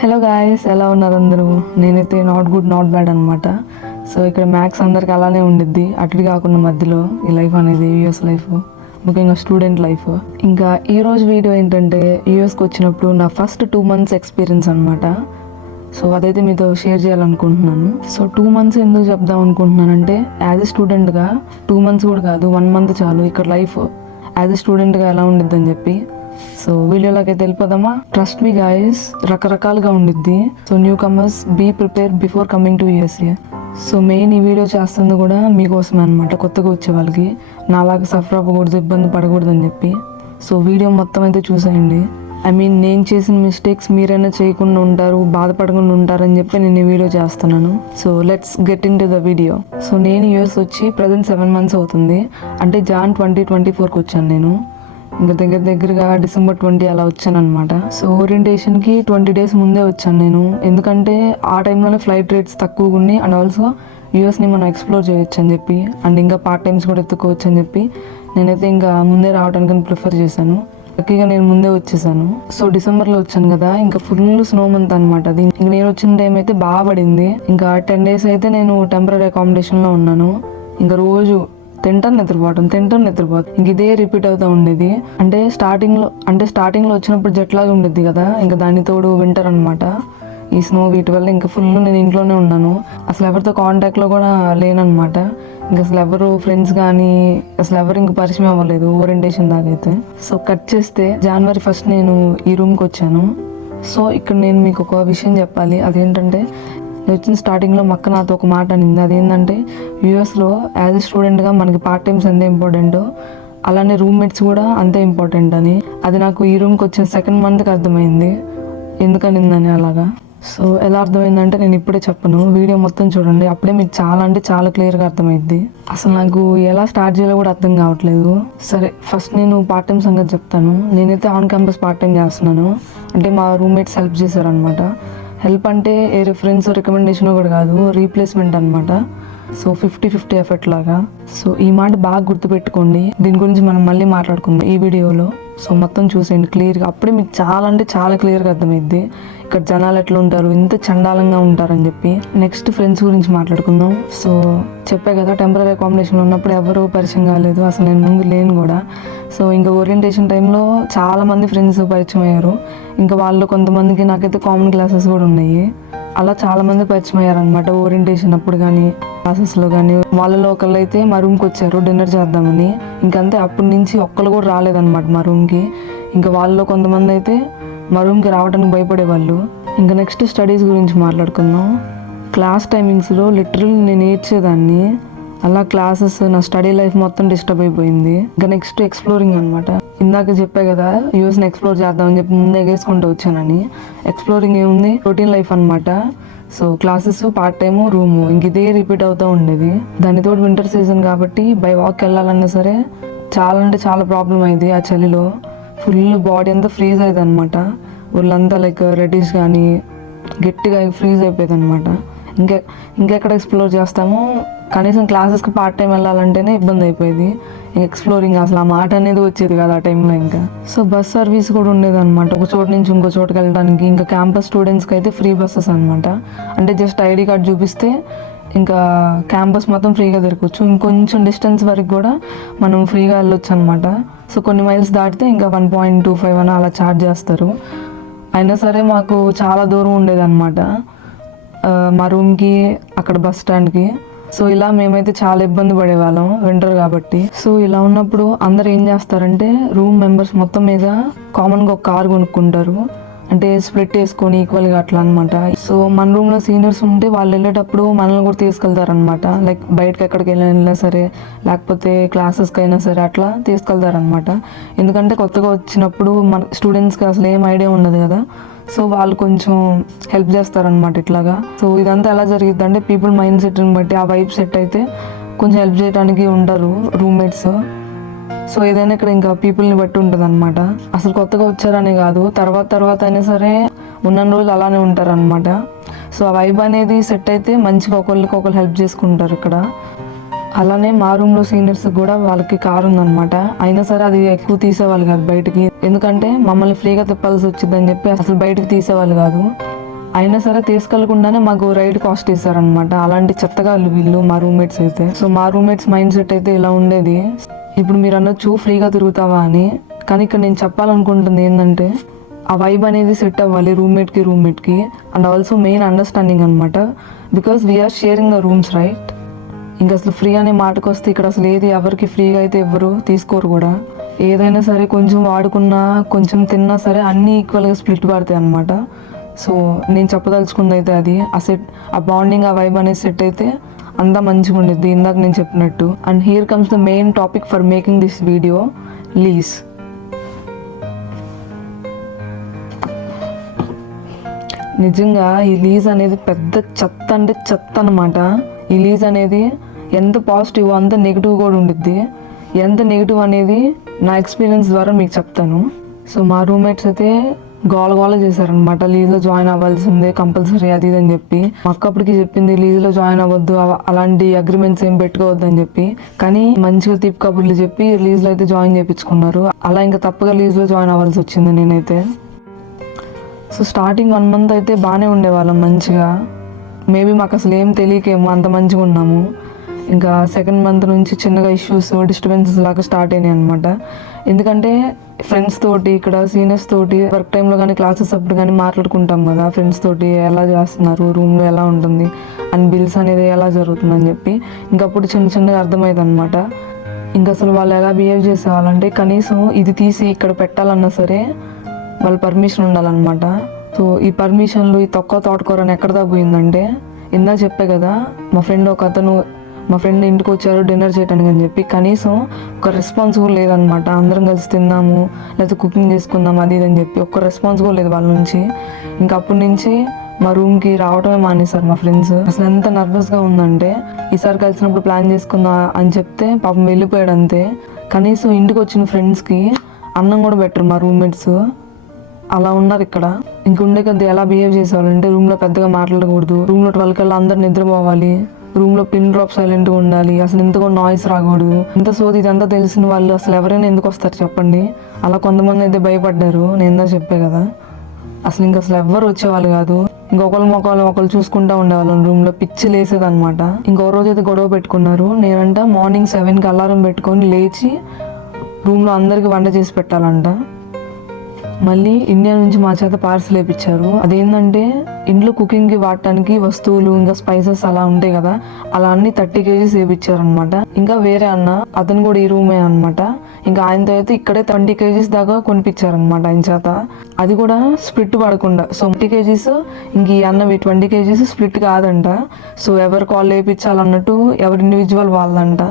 Hello guys, ఎలా ఉన్నారు అందరూ? నేనైతే నాట్ గుడ్ నాట్ బ్యాడ్ అనమాట. సో ఇక్కడ మ్యాథ్స్ అందరికి అలానే ఉండిద్ది, అటు కాకుండా మధ్యలో ఈ లైఫ్ అనేది యూఎస్ లైఫ్, ముఖ్యంగా స్టూడెంట్ లైఫ్. ఇంకా ఈరోజు వీడియో ఏంటంటే యూఎస్కి వచ్చినప్పుడు నా ఫస్ట్ 2 months ఎక్స్పీరియన్స్ అనమాట. సో అదైతే మీతో షేర్ చేయాలనుకుంటున్నాను. సో 2 months ఎందుకు చెప్దాం అనుకుంటున్నానంటే, యాజ్ ఎ స్టూడెంట్గా 2 months కూడా కాదు, 1 month చాలు ఇక్కడ లైఫ్ యాజ్ ఎ స్టూడెంట్గా ఎలా ఉండిద్దని చెప్పి. సో వీడియోలోకి అయితే వెళ్ళిపోదామా? ట్రస్ట్ మీ గాయస్, రకరకాలుగా ఉండిద్ది. So newcomers be prepare before coming to USA. So main ఈ వీడియో చేస్తుంది కూడా మీకోసమే అనమాట, కొత్తగా వచ్చే వాళ్ళకి, నాలాగా సఫర్ అవ్వకూడదు, ఇబ్బంది పడకూడదు అని చెప్పి. సో వీడియో మొత్తం అయితే చూసేయండి. నేను చేసిన మిస్టేక్స్ మీరైనా చేయకుండా ఉంటారు, బాధపడకుండా ఉంటారని చెప్పి నేను ఈ వీడియో చేస్తున్నాను. So let's get in to the video. So నేను యూఎస్ వచ్చి ప్రజెంట్ 7 months అవుతుంది. అంటే జాన్ 2024కి వచ్చాను నేను. ఇంకా దగ్గరగా December 20 అలా వచ్చాను అనమాట. సో ఓరియంటేషన్కి 20 days ముందే వచ్చాను నేను, ఎందుకంటే ఆ టైంలోనే ఫ్లైట్ రేట్స్ తక్కువగా ఉన్నాయి. అండ్ ఆల్సో యూఎస్ని మనం ఎక్స్ప్లోర్ చేయొచ్చు అని చెప్పి, అండ్ ఇంకా పార్ట్ టైమ్స్ కూడా ఎత్తుకోవచ్చు అని చెప్పి నేనైతే ఇంకా ముందే రావడానికి ప్రిఫర్ చేశాను. లక్కీగా నేను ముందే వచ్చేసాను. సో డిసెంబర్లో వచ్చాను కదా, ఇంకా ఫుల్ స్నో మంత్ అనమాట అది. ఇంకా నేను వచ్చిన టైం అయితే బాగా పడింది. ఇంకా 10 days అయితే నేను టెంపరీ అకామిడేషన్లో ఉన్నాను. ఇంకా రోజు తింటాను నిద్రపోవటం ఇంక ఇదే రిపీట్ అవుతూ ఉండేది. అంటే స్టార్టింగ్లో వచ్చినప్పుడు జట్లాగా ఉండేది కదా, ఇంకా దాని తోడు వింటర్ అనమాట, ఈ స్నో వీటి వల్ల ఇంకా ఫుల్ నేను ఇంట్లోనే ఉన్నాను. అసలు ఎవరితో కాంటాక్ట్లో కూడా లేననమాట. ఇంకా అసలు ఎవరు ఫ్రెండ్స్ కానీ అసలు ఎవరు ఇంక పరిచయం అవ్వలేదు ఓరియంటేషన్ దాకా అయితే. సో కట్ చేస్తే January 1st నేను ఈ రూమ్కి వచ్చాను. సో ఇక్కడ నేను మీకు ఒక విషయం చెప్పాలి. అదేంటంటే, నేను వచ్చిన స్టార్టింగ్లో మా అక్క నాతో ఒక మాట అనింది. అదేంటంటే, యూఎస్లో యాజ్ ఎ స్టూడెంట్గా మనకి పార్ట్ టైమ్స్ ఎంత ఇంపార్టెంటో, అలానే రూమ్మేట్స్ కూడా అంతే ఇంపార్టెంట్ అని. అది నాకు ఈ రూమ్కి వచ్చిన 2nd monthకి అర్థమైంది ఎందుకనిందని అలాగా. సో ఎలా అర్థమైందంటే నేను ఇప్పుడే చెప్పను, వీడియో మొత్తం చూడండి, అప్పుడే మీకు చాలా అంటే చాలా క్లియర్గా అర్థమైద్ది. అసలు నాకు ఎలా స్టార్ట్ చేయాలో కూడా అర్థం కావట్లేదు. సరే, ఫస్ట్ నేను పార్ట్ టైం సంగతి చెప్తాను. నేనైతే ఆన్ క్యాంపస్ పార్ట్ టైం చేస్తున్నాను. అంటే మా రూమ్మేట్స్ హెల్ప్ చేశారనమాట. హెల్ప్ అంటే ఏ రిఫరెన్స్ రికమెండేషన్ కూడా కాదు, రీప్లేస్మెంట్ అనమాట. సో 50-50 ఎఫర్ట్ లాగా. సో ఈ మాట బాగా గుర్తుపెట్టుకోండి, దీని గురించి మనం మళ్ళీ మాట్లాడుకుందాం ఈ వీడియోలో. సో మొత్తం చూసేయండి క్లియర్గా, అప్పుడే మీకు చాలా అంటే చాలా క్లియర్గా అర్థమైద్ది ఇక్కడ జనాలు ఎట్లా ఉంటారు, ఇంత చండాలంగా ఉంటారని చెప్పి. నెక్స్ట్ ఫ్రెండ్స్ గురించి మాట్లాడుకుందాం. సో చెప్పే కదా, టెంపరీ అకామిడేషన్లో ఉన్నప్పుడు ఎవరు పరిచయం కాలేదు, అసలు నేను ముందు లేను కూడా. సో ఇంకా ఓరియంటేషన్ టైంలో చాలామంది ఫ్రెండ్స్ పరిచయం అయ్యారు. ఇంకా వాళ్ళు కొంతమందికి నాకైతే కామన్ క్లాసెస్ కూడా ఉన్నాయి. అలా చాలామంది పరిచయం అయ్యారనమాట ఓరియంటేషన్ అప్పుడు కానీ క్లాసెస్లో కానీ. వాళ్ళలో ఒకళ్ళు అయితే మా రూమ్కి వచ్చారు డిన్నర్ చేద్దామని. ఇంకంతే, అప్పటి నుంచి ఒక్కళ్ళు కూడా రాలేదన్నమాట మా రూమ్కి. ఇంకా వాళ్ళలో కొంతమంది అయితే మా రూమ్కి రావడానికి భయపడేవాళ్ళు. ఇంకా నెక్స్ట్ స్టడీస్ గురించి మాట్లాడుకుందాం. క్లాస్ టైమింగ్స్లో లిటరల్ నేను ఏడ్చేదాన్ని. అలా క్లాసెస్, నా స్టడీ లైఫ్ మొత్తం డిస్టర్బ్ అయిపోయింది. ఇంకా నెక్స్ట్ ఎక్స్ప్లోరింగ్ అనమాట. ఇందాక చెప్పా కదా యూఎస్ని ఎక్స్ప్లోర్ చేద్దామని చెప్పి ముందే ఎగేసుకుంటూ వచ్చానని. ఎక్స్ప్లోరింగ్ ఏముంది, రొటీన్ లైఫ్ అనమాట. So classes, part time, room, ఇంక ఇదే రిపీట్ అవుతూ ఉండేది. దానితో వింటర్ సీజన్ కాబట్టి బై వాక్ వెళ్ళాలన్నా సరే చాలా అంటే చాలా ప్రాబ్లం అయింది. ఆ చలిలో ఫుల్ బాడీ అంతా ఫ్రీజ్ అయ్యేది అనమాట. వాళ్ళంతా లైక్ రెడ్డిష్ కానీ గట్టిగా ఫ్రీజ్ అయిపోయేది అనమాట. ఇంకెక్కడ ఎక్స్ప్లోర్ చేస్తాము, కనీసం క్లాసెస్కి పార్ట్ టైం వెళ్ళాలంటేనే ఇబ్బంది అయిపోయేది. ఎక్స్ప్లోరింగ్ అసలు ఆ మాట అనేది వచ్చేది కదా ఆ టైంలో. ఇంకా సో బస్ సర్వీస్ కూడా ఉండేది అనమాట, ఒక చోటు నుంచి ఇంకో చోటుకి వెళ్ళడానికి. ఇంకా క్యాంపస్ స్టూడెంట్స్కి అయితే ఫ్రీ బస్సెస్ అనమాట. అంటే జస్ట్ ఐడి కార్డ్ చూపిస్తే ఇంకా క్యాంపస్ మొత్తం ఫ్రీగా దొరకవచ్చు. ఇంకొంచెం డిస్టెన్స్ వరకు కూడా మనం ఫ్రీగా వెళ్ళొచ్చు అనమాట. సో కొన్ని మైల్స్ దాటితే ఇంకా 1.25 అని అలా ఛార్జ్ చేస్తారు. అయినా సరే మాకు చాలా దూరం ఉండేది అనమాట మా రూమ్కి అక్కడ బస్ స్టాండ్కి. సో ఇలా మేమైతే చాలా ఇబ్బంది పడేవాళ్ళం వింటర్ కాబట్టి. సో ఇలా ఉన్నప్పుడు అందరు ఏం చేస్తారంటే, రూమ్ మెంబర్స్ మొత్తం మీద కామన్గా ఒక కార్ కొనుక్కుంటారు. అంటే స్ప్లిట్ వేసుకొని ఈక్వల్గా అట్లా అనమాట. సో మన రూమ్లో సీనియర్స్ ఉంటే వాళ్ళు వెళ్ళేటప్పుడు మనల్ని కూడా తీసుకెళ్తారనమాట. లైక్ బయటకు ఎక్కడికి వెళ్ళినా సరే, లేకపోతే క్లాసెస్కి అయినా సరే అట్లా తీసుకెళ్తారనమాట. ఎందుకంటే కొత్తగా వచ్చినప్పుడు మన స్టూడెంట్స్కి అసలు ఏం ఐడియా ఉండదు కదా. సో వాళ్ళు కొంచెం హెల్ప్ చేస్తారనమాట ఇట్లాగా. సో ఇదంతా ఎలా జరిగిద్ది అంటే, పీపుల్ మైండ్ సెట్ని బట్టి ఆ వైబ్ సెట్ అయితే కొంచెం హెల్ప్ చేయడానికి ఉంటారు రూమ్మేట్స్. సో ఏదైనా ఇక్కడ ఇంకా పీపుల్ని బట్టి ఉంటుంది అనమాట. అసలు కొత్తగా వచ్చారనే కాదు, తర్వాత అయినా సరే ఉన్న రోజులు అలానే ఉంటారు అనమాట. సో ఆ వైబ్ అనేది సెట్ అయితే మంచిగా ఒకళ్ళు హెల్ప్ చేసుకుంటారు ఇక్కడ. అలానే మా రూమ్లో సీనియర్స్ కూడా వాళ్ళకి కారు ఉందన్నమాట. అయినా సరే అది ఎక్కువ తీసేవాళ్ళు కాదు బయటికి, ఎందుకంటే మమ్మల్ని ఫ్రీగా తిప్పాల్సి వచ్చిందని చెప్పి అసలు బయటకు తీసేవాళ్ళు కాదు. అయినా సరే తీసుకెళ్లకుండానే మాకు రైడ్ కాస్ట్ ఇస్తారనమాట. అలాంటి చెత్తగా వీళ్ళు మా రూమ్మేట్స్ అయితే. సో మా రూమ్మేట్స్ మైండ్ సెట్ అయితే ఇలా ఉండేది. ఇప్పుడు మీరు అనొచ్చు ఫ్రీగా తిరుగుతావా అని, కానీ ఇక్కడ నేను చెప్పాలనుకుంటుంది ఏంటంటే ఆ వైబ్ అనేది సెట్ అవ్వాలి రూమ్మేట్కి అండ్ ఆల్సో మెయిన్ అండర్స్టాండింగ్ అనమాట. Because we are sharing the rooms right. ఇంకా అసలు ఫ్రీ అనే మాటకు వస్తే ఇక్కడ అసలు ఏది ఎవరికి ఫ్రీగా అయితే ఎవ్వరు తీసుకోరు కూడా. ఏదైనా సరే కొంచెం వాడుకున్నా కొంచెం తిన్నా సరే అన్నీ ఈక్వల్గా స్ప్లిట్ పడతాయి అనమాట. సో నేను చెప్పదలుచుకుంది అయితే అది ఆ బాండింగ్ ఆ వైబ్ అనేది సెట్ అయితే అంతా మంచిగా ఉండేది ఇందాక నేను చెప్పినట్టు. And here comes the main topic for making this video, lease. నిజంగా ఈ లీజ్ అనేది పెద్ద చెత్త అంటే చెత్త అనమాట. ఈ లీజ్ అనేది ఎంత పాజిటివ్ అంత నెగిటివ్ కూడా ఉండిద్ది. ఎంత నెగిటివ్ అనేది నా ఎక్స్పీరియన్స్ ద్వారా మీకు చెప్తాను. సో మా రూమ్మేట్స్ అయితే గోల చేశారనమాట, లీజ్లో జాయిన్ అవ్వాల్సిందే కంపల్సరీ అది ఇది అని చెప్పి. మా అక్క అప్పటికి చెప్పింది లీజ్లో జాయిన్ అవ్వద్దు, అలాంటి అగ్రిమెంట్స్ ఏం పెట్టుకోవద్దు అని చెప్పి. కానీ మంచిగా తీపి కబుర్లు చెప్పి లీజ్లో అయితే జాయిన్ చేయించుకున్నారు. అలా ఇంకా తప్పగా లీజ్లో జాయిన్ అవ్వాల్సి వచ్చింది నేనైతే. సో స్టార్టింగ్ 1 month అయితే బాగానే ఉండేవాళ్ళం మంచిగా. మేబీ మాకు అసలు ఏం తెలియకేమో అంత మంచిగా ఉన్నాము. ఇంకా 2nd month నుంచి చిన్నగా ఇష్యూస్ డిస్టర్బెన్సెస్ లాగా స్టార్ట్ అయినాయి అనమాట. ఎందుకంటే ఫ్రెండ్స్ తోటి ఇక్కడ సీనియర్స్ తోటి వర్క్ టైంలో కానీ క్లాసెస్ అప్పుడు కానీ మాట్లాడుకుంటాం కదా, ఫ్రెండ్స్ తోటి ఎలా చేస్తున్నారు, రూమ్లో ఎలా ఉంటుంది అండ్ బిల్స్ అనేది ఎలా జరుగుతుందని చెప్పి. ఇంకప్పుడు చిన్నగా అర్థమైంది అనమాట. ఇంకా అసలు వాళ్ళు ఎలా బిహేవ్ చేసేవాళ్ళంటే కనీసం ఇది తీసి ఇక్కడ పెట్టాలన్నా సరే వాళ్ళ పర్మిషన్ ఉండాలన్నమాట. సో ఈ పర్మిషన్లు ఈ తోటకూర అని ఎక్కడ పోయిందంటే ఇందా చెప్పే కదా, మా ఫ్రెండ్ ఇంటికి వచ్చారు డిన్నర్ చేయడానికి అని చెప్పి కనీసం ఒక రెస్పాన్స్ కూడా లేదనమాట. అందరం కలిసి తిందాము లేకపోతే కుకింగ్ చేసుకుందాం అది ఇది అని చెప్పి ఒక్క రెస్పాన్స్ కూడా లేదు వాళ్ళ నుంచి. ఇంకా అప్పటి నుంచి మా రూమ్కి రావటమే మానేశారు మా ఫ్రెండ్స్. అసలు ఎంత నర్వస్గా ఉందంటే ఈసారి కలిసినప్పుడు ప్లాన్ చేసుకుందాం అని చెప్తే పాపం వెళ్ళిపోయాడు అంతే. కనీసం ఇంటికి వచ్చిన ఫ్రెండ్స్కి అన్నం కూడా పెట్టరు మా రూమ్మేట్స్. అలా ఉన్నారు ఇక్కడ. ఇంకుండే కొద్ది ఎలా బిహేవ్ చేసేవాళ్ళంటే రూమ్లో పెద్దగా మాట్లాడకూడదు, రూమ్లో 12 కల్లా అందరు నిద్రపోవాలి, రూమ్లో పిన్ డ్రాప్ సైలెంట్గా ఉండాలి, అసలు ఇంతగా నాయిస్ రాకూడదు. ఇంత సోది ఇదంతా తెలిసిన వాళ్ళు అసలు ఎవరైనా ఎందుకు వస్తారు చెప్పండి. అలా కొంతమంది అయితే భయపడ్డారు, నేను చెప్పే కదా. అసలు ఇంకా అసలు ఎవ్వరు వచ్చేవాళ్ళు కాదు. ఒకళ్ళు చూసుకుంటూ ఉండేవాళ్ళం రూమ్లో. పిచ్చి లేసేదనమాట. ఇంకో రోజు అయితే గొడవ పెట్టుకున్నారు. నేనంట మార్నింగ్ 7కి అలారం పెట్టుకొని లేచి రూమ్లో అందరికీ వంట చేసి పెట్టాలంట. మళ్ళీ ఇండియా నుంచి మా చేత పార్సల్ వేయించారు. అదేంటంటే ఇంట్లో కుకింగ్కి వాడటానికి వస్తువులు ఇంకా స్పైసెస్ అలా ఉంటాయి కదా, అలా అన్ని 30 kgs వేయించారనమాట. ఇంకా వేరే అన్న అతను కూడా ఈ రూమే అనమాట. ఇంకా ఆయనతో అయితే ఇక్కడే 20 kgs దాకా కొనిపించారనమాట ఆయన చేత. అది కూడా స్ప్లిట్ పడకుండా. సో 30 kgs ఇంక ఈ అన్నవి 20 kgs స్ప్లిట్ కాదంట. సో ఎవరు కాల్ వేయించాలన్నట్టు ఎవరి ఇండివిజువల్ వాళ్ళంట.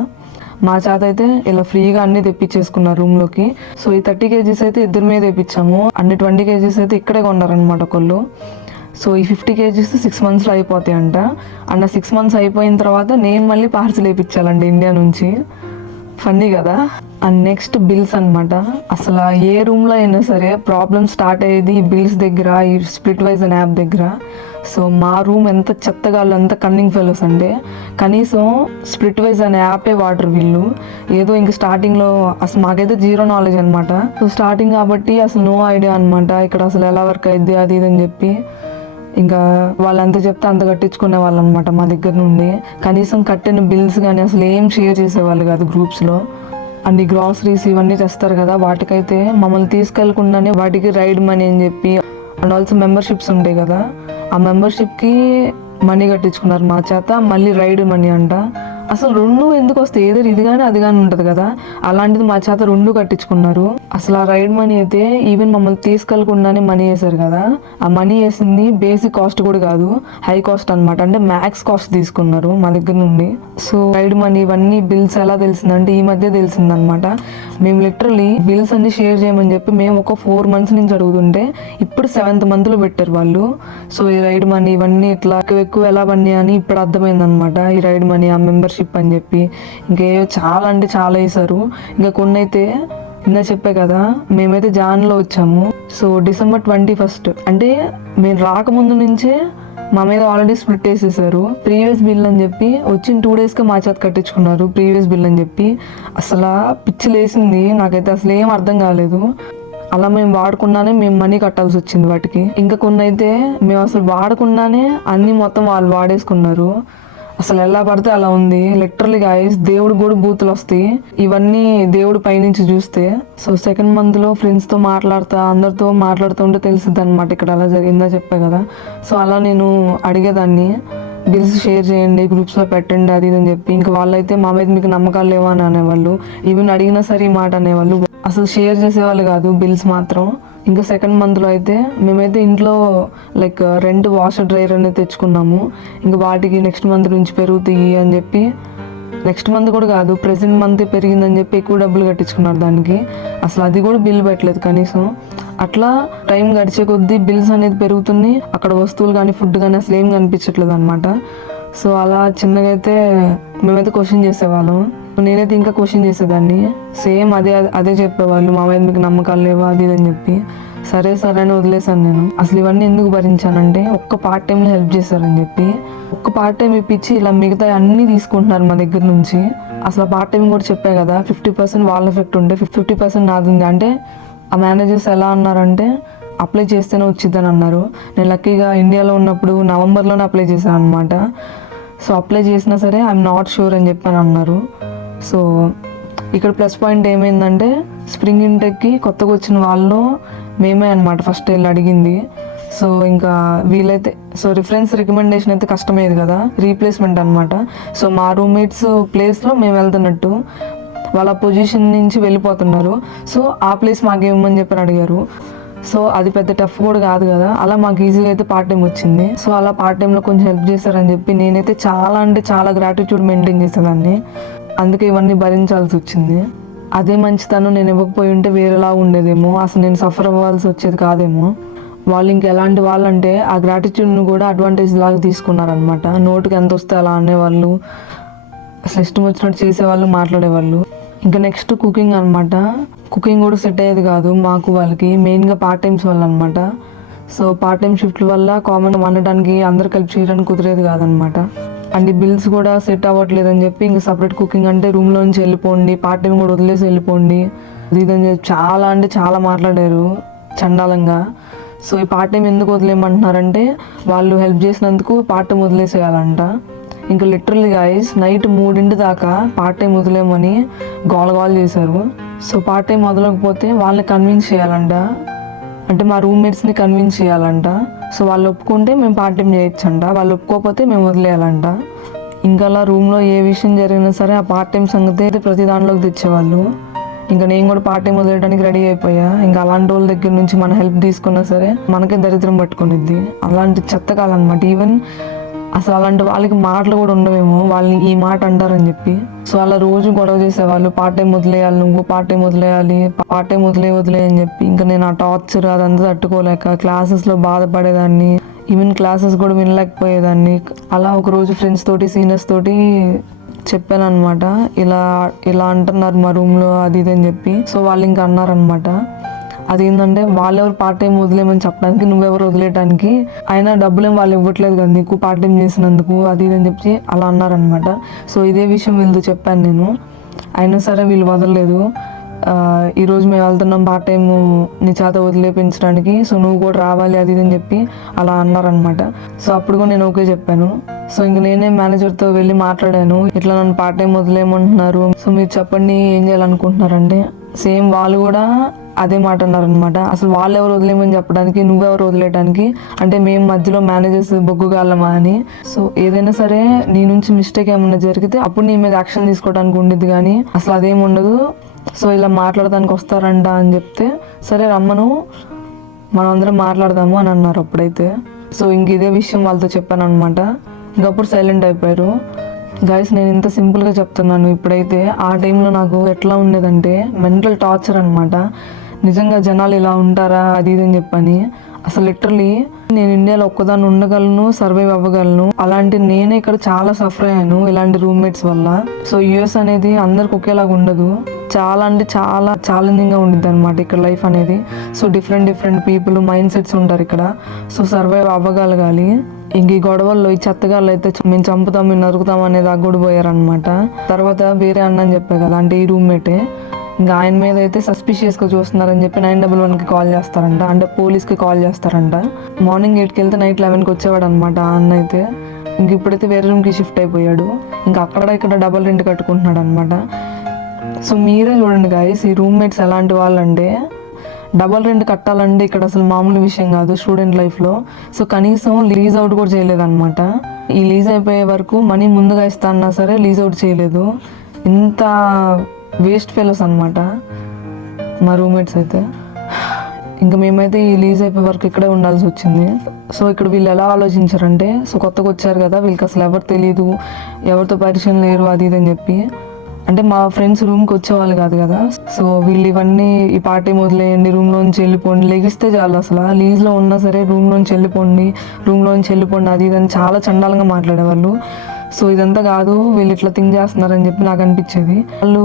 మా చేత అయితే ఇలా ఫ్రీగా అన్ని తెప్పించేసుకున్నారు రూమ్లోకి. సో ఈ 30 kgs అయితే ఇద్దరి మీద తెప్పించాము. అన్ని 20 kgs అయితే ఇక్కడే కొన్నారనమాట ఒకళ్ళు. సో ఈ 50 kgs 6 monthsలో అయిపోతాయి అంట. అండ్ 6 months అయిపోయిన తర్వాత నేను మళ్ళీ పార్సల్ వేయించాలండి ఇండియా నుంచి. ఫన్నీ కదా. అండ్ నెక్స్ట్ బిల్స్ అనమాట. అసలు ఏ రూమ్లో అయినా సరే ప్రాబ్లమ్ స్టార్ట్ అయ్యేది ఈ బిల్స్ దగ్గర, ఈ స్ప్లిట్ వైజ్ అనే యాప్ దగ్గర. సో మా రూమ్ ఎంత చెత్తగా ఎంత కన్నింగ్ ఫెలోస్ అంటే కనీసం స్ప్లిట్ వైజ్ అనే యాపే వాడరు వీళ్ళు. ఏదో ఇంక స్టార్టింగ్లో అసలు మాకైతే 0 knowledge అనమాట. సో స్టార్టింగ్ కాబట్టి అసలు నో ఐడియా అనమాట ఇక్కడ అసలు ఎలా వర్క్ అయింది అది ఇది అని చెప్పి. ఇంకా వాళ్ళు ఎంత చెప్తే అంత కట్టించుకునే వాళ్ళు అనమాట మా దగ్గర నుండి. కనీసం కట్టిన బిల్స్ కానీ అసలు ఏం షేర్ చేసేవాళ్ళు కాదు గ్రూప్స్లో. అండ్ ఈ గ్రాసరీస్ ఇవన్నీ తెస్తారు కదా, వాటికైతే మమ్మల్ని తీసుకెళ్లకుండానే వాటికి రైడ్ మనీ అని చెప్పి అండ్ ఆల్సో మెంబర్షిప్స్ ఉంటాయి కదా, ఆ మెంబర్షిప్కి మనీ కట్టించుకున్నారు మా చేత. మళ్ళీ రైడ్ మనీ అంట. అసలు 2 ఎందుకు వస్తాయి, ఏదో ఇది కానీ అది కానీ ఉంటుంది కదా, అలాంటిది మా చేత 2 కట్టించుకున్నారు. అసలు ఆ రైడ్ మనీ అయితే ఈవెన్ మమ్మల్ని తీసుకెళ్లకుండానే మనీ వేశారు కదా, ఆ మనీ వేసింది బేసిక్ కాస్ట్ కూడా కాదు, హై కాస్ట్ అనమాట. అంటే మ్యాక్స్ కాస్ట్ తీసుకున్నారు మా దగ్గర నుండి. సో రైడ్ మనీ ఇవన్నీ బిల్స్ ఎలా తెలిసిందంటే ఈ మధ్య తెలిసిందనమాట. మేము లిటరలీ బిల్స్ అన్ని షేర్ చేయమని చెప్పి మేము ఒక 4 months నుంచి అడుగుతుంటే ఇప్పుడు 7th monthలో పెట్టారు వాళ్ళు. సో ఈ రైడ్ మనీ ఇవన్నీ ఇట్లా ఎక్కువ ఎలా పని అని ఇప్పుడు అర్థమైందనమాట. ఈ రైడ్ మనీ ఆ మెంబర్షిప్ అని చెప్పి ఇంకేవో చాలా అంటే చాలా వేసారు. ఇంకా కొన్ని అయితే ఇందా చెప్పే కదా, మేమైతే జాన్లో వచ్చాము. సో December 21st అంటే మేము రాకముందు నుంచే మా మీద ఆల్రెడీ స్ప్లిట్ వేసేసారు. ప్రీవియస్ బిల్ అని చెప్పి వచ్చిన 2 daysకి మా చేత కట్టించుకున్నారు ప్రీవియస్ బిల్ అని చెప్పి. అసలు పిచ్చి లేసింది నాకైతే, అసలు ఏం అర్థం కాలేదు. అలా మేము వాడకుండానే మేము మనీ కట్టాల్సి వచ్చింది వాటికి. ఇంకా కొన్ని అయితే మేము అసలు వాడకుండానే అన్ని మొత్తం వాళ్ళు వాడేసుకున్నారు. అసలు ఎలా పడితే అలా ఉంది లిటరలీ గాయస్. దేవుడు కూడా బూతులు వస్తాయి ఇవన్నీ దేవుడు పైనుంచి చూస్తే. సో సెకండ్ మంత్ లో ఫ్రెండ్స్ తో అందరితో మాట్లాడుతుంటే తెలిసింది అనమాట ఇక్కడ అలా జరిగిందా చెప్పా కదా. సో అలా నేను అడిగేదాన్ని, బిల్స్ షేర్ చేయండి, గ్రూప్స్లో పెట్టండి అది ఇది అని చెప్పి. ఇంకా వాళ్ళైతే మా మీద మీకు నమ్మకాలు లేవా అని అనేవాళ్ళు. ఈవెన్ అడిగినా సరే ఈ మాట అనేవాళ్ళు. అసలు షేర్ చేసేవాళ్ళు కాదు బిల్స్ మాత్రం. ఇంకా సెకండ్ మంత్లో అయితే మేమైతే ఇంట్లో లైక్ రెంట్ వాషర్ డ్రైయర్ అనేది తెచ్చుకున్నాము. ఇంకా వాటికి నెక్స్ట్ మంత్ నుంచి పెరుగుతాయి అని చెప్పి, నెక్స్ట్ మంత్ కూడా కాదు ప్రెసెంట్ మంత్ పెరిగిందని చెప్పి ఎక్కువ డబ్బులు కట్టించుకున్నారు దానికి. అసలు అది కూడా బిల్ పెట్టలేదు కనీసం. అట్లా టైం గడిచే కొద్దీ బిల్స్ అనేది పెరుగుతుంది. అక్కడ వస్తువులు కానీ ఫుడ్ కానీ అసలు ఏం కనిపించట్లేదు అనమాట. సో అలా చిన్నగా అయితే మేమైతే క్వశ్చన్ చేసేవాళ్ళం. నేనైతే ఇంకా క్వశ్చన్ చేసేదాన్ని. సేమ్ అదే చెప్పేవాళ్ళు, మా మీద మీకు నమ్మకాలు లేవా అది ఇది అని చెప్పి. సరే అని వదిలేసాను నేను. అసలు ఇవన్నీ ఎందుకు భరించానంటే ఒక్క పార్ట్ టైంలో హెల్ప్ చేశారని చెప్పి. ఒక్క పార్ట్ టైం ఇప్పించి ఇలా మిగతా అన్నీ తీసుకుంటున్నారు మా దగ్గర నుంచి. అసలు పార్ట్ టైం కూడా చెప్పే కదా 50% వాళ్ళ ఎఫెక్ట్ ఉంటే 50% నాది ఉంది. అంటే ఆ మేనేజర్స్ ఎలా అన్నారంటే అప్లై చేస్తేనే వచ్చిద్దని అన్నారు. నేను లక్కీగా ఇండియాలో ఉన్నప్పుడు నవంబర్లోనే అప్లై చేశాను అనమాట. సో అప్లై చేసినా సరే ఐఎమ్ నాట్ షూర్ అని చెప్పని అన్నారు. సో ఇక్కడ ప్లస్ పాయింట్ ఏమైందంటే స్ప్రింగ్ ఇంటెక్కి కొత్తగా వచ్చిన వాళ్ళు మేమే అనమాట ఫస్ట్ వెళ్ళి అడిగింది. సో ఇంకా వీళ్ళైతే రిఫరెన్స్ రికమెండేషన్ అయితే కష్టమేది కదా, రీప్లేస్మెంట్ అనమాట. సో మా రూమ్మేట్స్ ప్లేస్లో మేము వెళ్తున్నట్టు వాళ్ళ పొజిషన్ నుంచి వెళ్ళిపోతున్నారు. సో ఆ ప్లేస్ మాకేమని చెప్పని అడిగారు. సో అది పెద్ద టఫ్ కూడా కాదు కదా, అలా మాకు ఈజీగా అయితే పార్ట్ టైం వచ్చింది. సో అలా పార్ట్ టైంలో కొంచెం హెల్ప్ చేశారని చెప్పి నేనైతే చాలా అంటే చాలా గ్రాటిట్యూడ్ మెయింటైన్ చేసేదాన్ని. అందుకే ఇవన్నీ భరించాల్సి వచ్చింది. అదే మంచితనం నేను ఇవ్వకపోయి ఉంటే వేరేలా ఉండేదేమో, అసలు నేను సఫర్ అవ్వాల్సి వచ్చేది కాదేమో. వాళ్ళు ఇంకా ఎలాంటి వాళ్ళంటే ఆ గ్రాటిట్యూడ్ను కూడా అడ్వాంటేజ్ లాగా తీసుకున్నారనమాట. నోటుకి ఎంత వస్తే అలా అనేవాళ్ళు, అసలు ఇష్టం వచ్చినట్టు చేసేవాళ్ళు, మాట్లాడేవాళ్ళు. ఇంకా నెక్స్ట్ కుకింగ్ అనమాట. కుకింగ్ కూడా సెట్ అయ్యేది కాదు మాకు వాళ్ళకి, మెయిన్గా పార్ట్ టైమ్స్ వల్ల అనమాట. సో పార్ట్ టైం షిఫ్ట్ల వల్ల కామన్గా వండడానికి అందరు కలిపి చేయడానికి కుదిరేది కాదనమాట. అండ్ బిల్స్ కూడా సెట్ అవ్వట్లేదు అని చెప్పి ఇంకా సపరేట్ కుకింగ్ అంటే రూమ్లో నుంచి వెళ్ళిపోండి, పార్ట్ టైం కూడా వదిలేసి వెళ్ళిపోండి అది ఇదని చెప్పి చాలా అంటే చాలా మాట్లాడారు చండాలంగా. సో ఈ పార్ట్ టైం ఎందుకు వదిలేయమంటున్నారంటే వాళ్ళు హెల్ప్ చేసినందుకు పార్ట్ టైం వదిలేసేయాలంట. ఇంకా లిటరల్లీ గాయస్ నైట్ 3 దాకా పార్ట్ టైం వదిలేమని గోల చేశారు. సో పార్ట్ టైం వదలకపోతే వాళ్ళని కన్విన్స్ చేయాలంట, అంటే మా రూమ్మేట్స్ని కన్విన్స్ చేయాలంట. సో వాళ్ళు ఒప్పుకుంటే మేము పార్ట్ టైం చేయొచ్చంట, వాళ్ళు ఒప్పుకోకపోతే మేము వదిలేయాలంట. ఇంకా అలా రూమ్లో ఏ విషయం జరిగినా సరే ఆ పార్ట్ టైం సంగతి అయితే ప్రతి దాంట్లోకి తెచ్చేవాళ్ళు. ఇంకా నేను కూడా పార్ట్ టైం వదిలేయడానికి రెడీ అయిపోయా. ఇంకా అలాంటి వాళ్ళ దగ్గర నుంచి మన హెల్ప్ తీసుకున్నా సరే మనకే దరిద్రం పట్టుకునిద్ది. అలాంటి చెత్త కాలన్నమాట. ఈవెన్ అసలు అలాంటి వాళ్ళకి మాటలు కూడా ఉండవేమో, వాళ్ళని ఈ మాట అంటారని చెప్పి. సో అలా రోజు గొడవ చేసేవాళ్ళు, పార్ట్ టైం వదిలేయాలి, నువ్వు పార్ట్ టైం వదిలేయాలి, పార్ట్ టైం వదిలే అని చెప్పి. ఇంకా నేను ఆ టార్చర్ అదంతా తట్టుకోలేక క్లాసెస్లో బాధపడేదాన్ని, ఈవెన్ క్లాసెస్ కూడా వినలేకపోయేదాన్ని. అలా ఒకరోజు ఫ్రెండ్స్ తోటి సీనియర్స్ తోటి చెప్పాను అనమాట, ఇలా అంటున్నారు మా రూమ్లో అది ఇది అని చెప్పి. సో వాళ్ళు ఇంకా అన్నారనమాట, అదేంటంటే వాళ్ళెవరు పార్ట్ టైం వదిలేమని చెప్పడానికి, నువ్వెవరు వదిలేయడానికి, అయినా డబ్బులేం వాళ్ళు ఇవ్వట్లేదు కదా నీకు పార్ట్ టైం చేసినందుకు అది ఇది అని చెప్పి అలా అన్నారనమాట. సో ఇదే విషయం వీళ్ళతో చెప్పాను నేను, అయినా సరే వీళ్ళు వదలలేదు. ఈరోజు మేము వెళ్తున్నాం పార్ట్ టైం నీ చేత వదిలేపించడానికి, సో నువ్వు కూడా రావాలి అది ఇది అని చెప్పి అలా అన్నారనమాట. సో అప్పుడు కూడా నేను ఓకే చెప్పాను. సో ఇంక నేనే మేనేజర్తో వెళ్ళి మాట్లాడాను, ఇట్లా నన్ను పార్ట్ టైం వదిలేయమంటున్నారు, సో మీరు చెప్పండి ఏం చేయాలనుకుంటున్నారంటే సేమ్ వాళ్ళు కూడా అదే మాట అన్నారనమాట. అసలు వాళ్ళు ఎవరు వదిలేమని చెప్పడానికి, నువ్వెవరు వదిలేయడానికి, అంటే మేము మధ్యలో మేనేజర్స్ బొగ్గుగాలమా అని. సో ఏదైనా సరే నీ నుంచి మిస్టేక్ ఏమన్నా జరిగితే అప్పుడు నీ మీద యాక్షన్ తీసుకోవడానికి ఉండిద్ది, కానీ అసలు అదేం ఉండదు. సో ఇలా మాట్లాడడానికి వస్తారంట అని చెప్తే సరే రమ్మను మనం అందరం మాట్లాడదాము అని అన్నారు అప్పుడైతే. సో ఇంక ఇదే విషయం వాళ్ళతో చెప్పాను అనమాట. ఇంకప్పుడు సైలెంట్ అయిపోయారు. గైస్ నేను ఇంత సింపుల్గా చెప్తున్నాను, ఇప్పుడైతే ఆ టైంలో నాకు ఎట్లా ఉండేదంటే మెంటల్ టార్చర్ అనమాట. నిజంగా జనాలు ఇలా ఉంటారా అది ఇది అని చెప్పని. అసలు లిటరలీ నేను ఇండియాలో ఒక్కదాన్ని ఉండగలను, సర్వైవ్ అవ్వగలను, అలాంటి నేనే ఇక్కడ చాలా సఫర్ అయ్యాను ఇలాంటి రూమ్మేట్స్ వల్ల. సో యుఎస్ అనేది అందరికి ఒకేలాగా ఉండదు, చాలా అంటే చాలా ఛాలెంజింగ్గా ఉండిద్ది అనమాట ఇక్కడ లైఫ్ అనేది. So different people mind sets ఉంటారు ఇక్కడ. సో సర్వైవ్ అవ్వగలగాలి. ఇంక ఈ గొడవల్లో ఈ చెత్తగాళ్ళు అయితే మేము చంపుతాం మేము నరుకుతాం అనేది అగ్గుడిపోయారనమాట. తర్వాత వేరే అన్న అని చెప్పే కదా, అంటే ఈ రూమ్మేటే ఇంకా ఆయన మీద అయితే సస్పిషియస్గా చూస్తున్నారని చెప్పి 911కి కాల్ చేస్తారంట, అంటే పోలీస్కి కాల్ చేస్తారంట. మార్నింగ్ 8కి వెళ్తే నైట్ 11కి వచ్చేవాడు అనమాట ఆ అన్న అయితే. ఇంక ఇప్పుడైతే వేరే రూమ్కి షిఫ్ట్ అయిపోయాడు, ఇంకా అక్కడ ఇక్కడ డబల్ రెంట్ కట్టుకుంటున్నాడు అనమాట. సో మీరే చూడండి గాయస్, ఈ రూమ్మేట్స్ ఎలాంటి వాళ్ళు అంటే, డబల్ రెంట్ కట్టాలంటే ఇక్కడ అసలు మామూలు విషయం కాదు స్టూడెంట్ లైఫ్లో. సో కనీసం లీజ్ అవుట్ కూడా చేయలేదన్నమాట. ఈ లీజ్ అయిపోయే వరకు మనీ ముందుగా ఇస్తా అన్నా సరే లీజ్ అవుట్ చేయలేదు. ఇంత వేస్ట్ ఫెలోస్ అనమాట మా రూమ్మేట్స్ అయితే. ఇంకా మేమైతే ఈ లీజ్ అయిపోయే వరకు ఇక్కడే ఉండాల్సి వచ్చింది. సో ఇక్కడ వీళ్ళు ఎలా ఆలోచించారంటే, సో కొత్తగా వచ్చారు కదా, వీళ్ళకి అసలు ఎవరు తెలియదు, ఎవరితో పరిచయం లేరు అది ఇది అని చెప్పి, అంటే మా ఫ్రెండ్స్ రూమ్కి వచ్చేవాళ్ళు కాదు కదా. సో వీళ్ళు ఇవన్నీ ఈ పార్టీ వదిలేయండి, రూమ్లోంచి వెళ్ళిపోండి, లెగిస్తే చాలు అసలు లీజ్లో ఉన్నా సరే రూమ్లోంచి వెళ్ళిపోండి అది ఇదని చాలా చండాలంగా మాట్లాడేవాళ్ళు. సో ఇదంతా కాదు, వీళ్ళు ఇట్లా థింక్ చేస్తున్నారని చెప్పి నాకు అనిపించేది. వాళ్ళు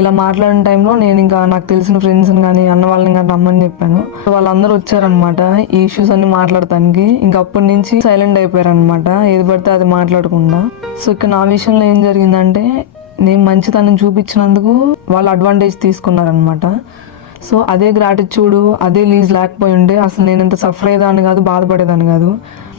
ఇలా మాట్లాడిన టైంలో నేను ఇంకా నాకు తెలిసిన ఫ్రెండ్స్ని కానీ అన్న వాళ్ళని కానీ రమ్మని చెప్పాను. వాళ్ళందరూ వచ్చారనమాట ఈ ఇష్యూస్ అన్ని మాట్లాడటానికి. ఇంకా అప్పటి నుంచి సైలెంట్ అయిపోయారు అనమాట, ఏది పడితే అది మాట్లాడకుండా. సో ఇక్కడ నా విషయంలో ఏం జరిగిందంటే, నేను మంచితనం చూపించినందుకు వాళ్ళు అడ్వాంటేజ్ తీసుకున్నారనమాట. సో అదే గ్రాటిట్యూడ్, అదే లీజ్ లేకపోయి ఉండే అసలు నేను ఎంత సఫర్ అయ్యేదాన్ని కాదు, బాధపడేదాన్ని కాదు,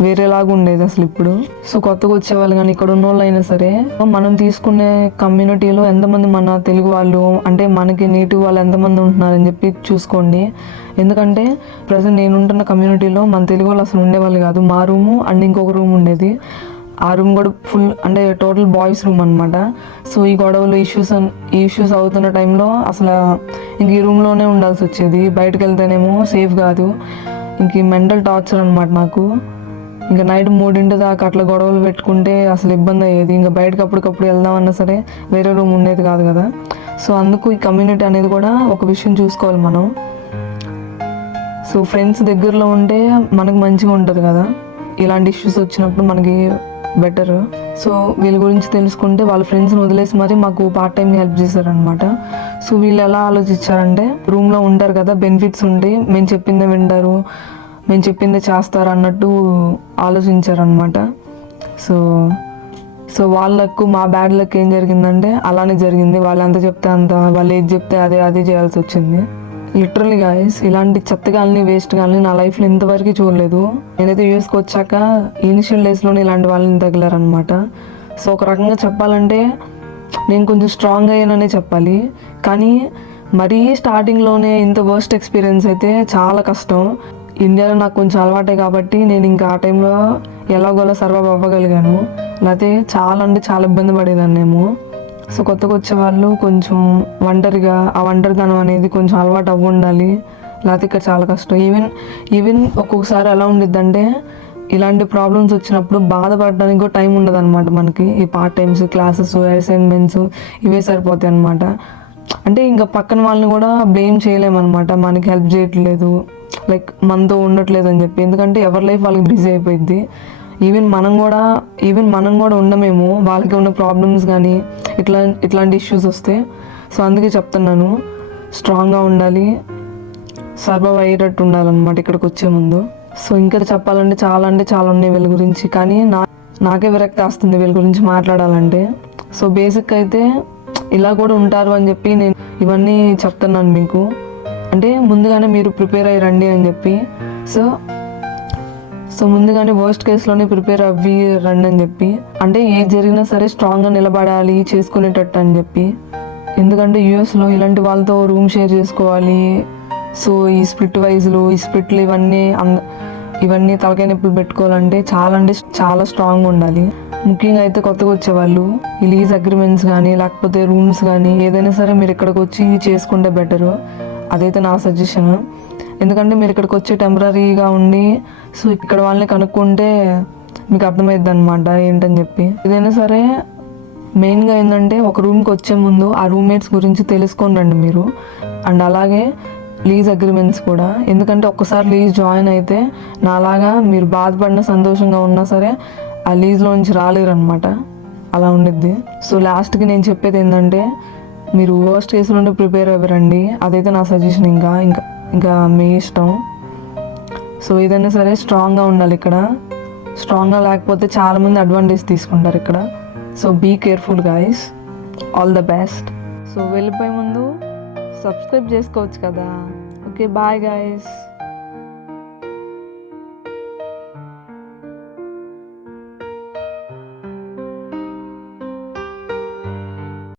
వేరేలాగా ఉండేది అసలు ఇప్పుడు. సో కొత్తగా వచ్చేవాళ్ళు కానీ ఇక్కడ ఉన్న వాళ్ళు అయినా సరే, మనం తీసుకునే కమ్యూనిటీలో ఎంతమంది మన తెలుగు వాళ్ళు, అంటే మనకి నేటివ్ వాళ్ళు ఎంతమంది ఉంటున్నారని చెప్పి చూసుకోండి. ఎందుకంటే ప్రజెంట్ నేను ఉంటున్న కమ్యూనిటీలో మన తెలుగు వాళ్ళు అసలు ఉండేవాళ్ళు కాదు. మా రూము అండ్ ఇంకొక రూమ్ ఉండేది, ఆ రూమ్ కూడా ఫుల్ అంటే టోటల్ బాయ్స్ రూమ్ అనమాట. సో ఈ గొడవలు ఇష్యూస్ అవుతున్న టైంలో అసలు ఇంక ఈ రూమ్లోనే ఉండాల్సి వచ్చేది. బయటకు వెళ్తేనేమో సేఫ్ కాదు, ఇంక ఈ మెంటల్ టార్చర్ అనమాట నాకు. ఇంకా నైట్ 3 దాకా అట్లా గొడవలు పెట్టుకుంటే అసలు ఇబ్బంది అయ్యేది. ఇంకా బయటకు అప్పటికప్పుడు వెళ్దామన్నా సరే వేరే రూమ్ ఉండేది కాదు కదా. సో అందుకు ఈ కమ్యూనిటీ అనేది కూడా ఒక విషయం చూసుకోవాలి మనం. సో ఫ్రెండ్స్ దగ్గరలో ఉంటే మనకు మంచిగా ఉంటుంది కదా, ఇలాంటి ఇష్యూస్ వచ్చినప్పుడు మనకి బెటర్. సో వీళ్ళ గురించి తెలుసుకుంటే వాళ్ళ ఫ్రెండ్స్ని వదిలేసి మరి మాకు పార్ట్ టైంకి హెల్ప్ చేశారనమాట. సో వీళ్ళు ఎలా ఆలోచించారంటే, రూమ్లో ఉంటారు కదా, బెనిఫిట్స్ ఉండి మేము చెప్పిందే వింటారు, మేము చెప్పిందే చేస్తారు అన్నట్టు ఆలోచించారనమాట. సో వాళ్ళకు మా బ్యాడ్ లక్ ఏం జరిగిందంటే అలానే జరిగింది. వాళ్ళు ఎంత చెప్తే అంత, వాళ్ళు ఏది చెప్తే అదే చేయాల్సి వచ్చింది. లిటరలీ గాయస్, ఇలాంటి చెత్తగాల్ని వేస్ట్ గాల్ని నా లైఫ్లో ఇంతవరకు చూడలేదు. నేనైతే యూఎస్కి వచ్చాక ఇనిషియల్ డేస్లోనే ఇలాంటి వాళ్ళని తగిలారనమాట. సో ఒక రకంగా చెప్పాలంటే నేను కొంచెం స్ట్రాంగ్ అయ్యాననే చెప్పాలి, కానీ మరీ స్టార్టింగ్లోనే ఇంత వర్స్ట్ ఎక్స్పీరియన్స్ అయితే చాలా కష్టం. ఇండియాలో నాకు కొంచెం అలవాటే కాబట్టి నేను ఇంకా ఆ టైంలో ఎలాగోలా సర్వైవ్ అవ్వగలిగాను, లేకపోతే చాలా ఇబ్బంది పడేదాన్నేమో. సో కొత్తగా వచ్చే వాళ్ళు కొంచెం ఒంటరిగా, ఆ ఒంటరితనం అనేది కొంచెం అలవాటు అవ్వ ఉండాలి, లేకపోతే ఇక్కడ చాలా కష్టం. ఈవెన్ ఒక్కొక్కసారి ఎలా ఉండిద్దంటే, ఇలాంటి ప్రాబ్లమ్స్ వచ్చినప్పుడు బాధపడడానికి కూడా టైం ఉండదు అనమాట మనకి. ఈ పార్ట్ టైమ్స్, క్లాసెస్, అసైన్మెంట్స్ ఇవే సరిపోతాయి అనమాట. అంటే ఇంకా పక్కన వాళ్ళని కూడా బ్లేమ్ చేయలేమన్నమాట, మనకి హెల్ప్ చేయట్లేదు, లైక్ మనతో ఉండట్లేదు అని చెప్పి. ఎందుకంటే ఎవరి లైఫ్ వాళ్ళకి బిజీ అయిపోయింది. ఈవెన్ మనం కూడా ఉండమేమో, వాళ్ళకి ఉన్న ప్రాబ్లమ్స్ కానీ ఇట్లాంటి ఇష్యూస్ వస్తే. సో అందుకే చెప్తున్నాను, స్ట్రాంగ్గా ఉండాలి, సర్వైవ్ అయ్యేటట్టు ఉండాలన్నమాట ఇక్కడికి వచ్చే ముందు. సో ఇంకా చెప్పాలంటే చాలా ఉన్నాయి వీళ్ళ గురించి, కానీ నాకే విరక్తి వస్తుంది వీళ్ళ గురించి మాట్లాడాలంటే. సో బేసిక్ అయితే ఇలా కూడా ఉంటారు అని చెప్పి నేను ఇవన్నీ చెప్తున్నాను మీకు, అంటే ముందుగానే మీరు ప్రిపేర్ అయ్యి రండి అని చెప్పి. సో ముందుగానే వర్స్ట్ కేసులోనే ప్రిపేర్ అవ్వి రండి అని చెప్పి, అంటే ఏది జరిగినా సరే స్ట్రాంగ్గా నిలబడాలి చేసుకునేటట్టు అని చెప్పి. ఎందుకంటే యూఎస్లో ఇలాంటి వాళ్ళతో రూమ్ షేర్ చేసుకోవాలి. సో ఈ స్ప్లిట్ వైజ్లు, ఈ స్ప్లిట్లు ఇవన్నీ తలకాయ నొప్పులు పెట్టుకోవాలంటే చాలా స్ట్రాంగ్ ఉండాలి. ముఖ్యంగా అయితే కొత్తగా వచ్చేవాళ్ళు ఈ లీజ్ అగ్రిమెంట్స్ కానీ లేకపోతే రూమ్స్ కానీ ఏదైనా సరే మీరు ఇక్కడికి వచ్చి చేసుకుంటే బెటరు, అదైతే నా సజెషన్. ఎందుకంటే మీరు ఇక్కడికి వచ్చి టెంపరీగా ఉండి సో ఇక్కడ వాళ్ళని కనుక్కుంటే మీకు అర్థమైద్ది అనమాట ఏంటని చెప్పి. ఏదైనా సరే మెయిన్గా ఏంటంటే ఒక రూమ్కి వచ్చే ముందు ఆ రూమ్మేట్స్ గురించి తెలుసుకొని రండి మీరు. అండ్ అలాగే లీజ్ అగ్రిమెంట్స్ కూడా, ఎందుకంటే ఒక్కసారి లీజ్ జాయిన్ అయితే నాలాగా మీరు బాధపడిన సంతోషంగా ఉన్నా సరే ఆ లీజ్లో నుంచి రాలేరు అనమాట, అలా ఉండిద్ది. సో లాస్ట్కి నేను చెప్పేది ఏంటంటే, మీరు వర్స్ట్ కేసులో ఉంటే ప్రిపేర్ అవ్వరండి, అదైతే నా సజెషన్. ఇంకా మీ ఇష్టం. సో ఏదైనా సరే స్ట్రాంగ్గా ఉండాలి ఇక్కడ. స్ట్రాంగ్గా లేకపోతే చాలామంది అడ్వాంటేజ్ తీసుకుంటారు ఇక్కడ. So be careful guys, all the best. So వెళ్ళిపోయే ముందు సబ్స్క్రైబ్ చేసుకోవచ్చు కదా. Okay, bye guys.